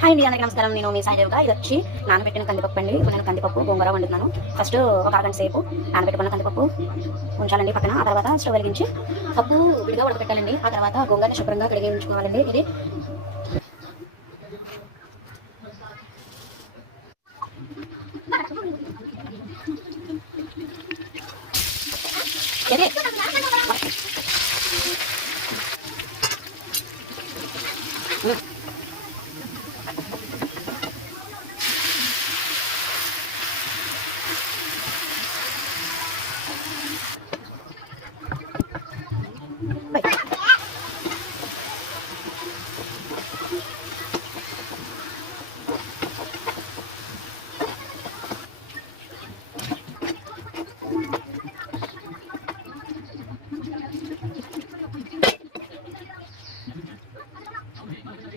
Hi అండి, అందరికీ నమస్కారం. నేను మీ సాయిదేవిగా. ఇది వచ్చి నానబెట్టిన కందిపప్పు అండి. ఇప్పుడు నేను కందిపప్పు గోంగూర వండుతున్నాను. ఫస్ట్ ఒక అరగంట సేపు నానబెట్టుకున్న కందిపప్పు ఉంచాలండి పక్కన. ఆ తర్వాత స్టవ్ వెలిగించి పప్పు విడిగా ఉడకపెట్టాలండి. ఆ తర్వాత గోంగూరని శుభ్రంగా కడిగి ఉంచుకోవాలండి. ఇది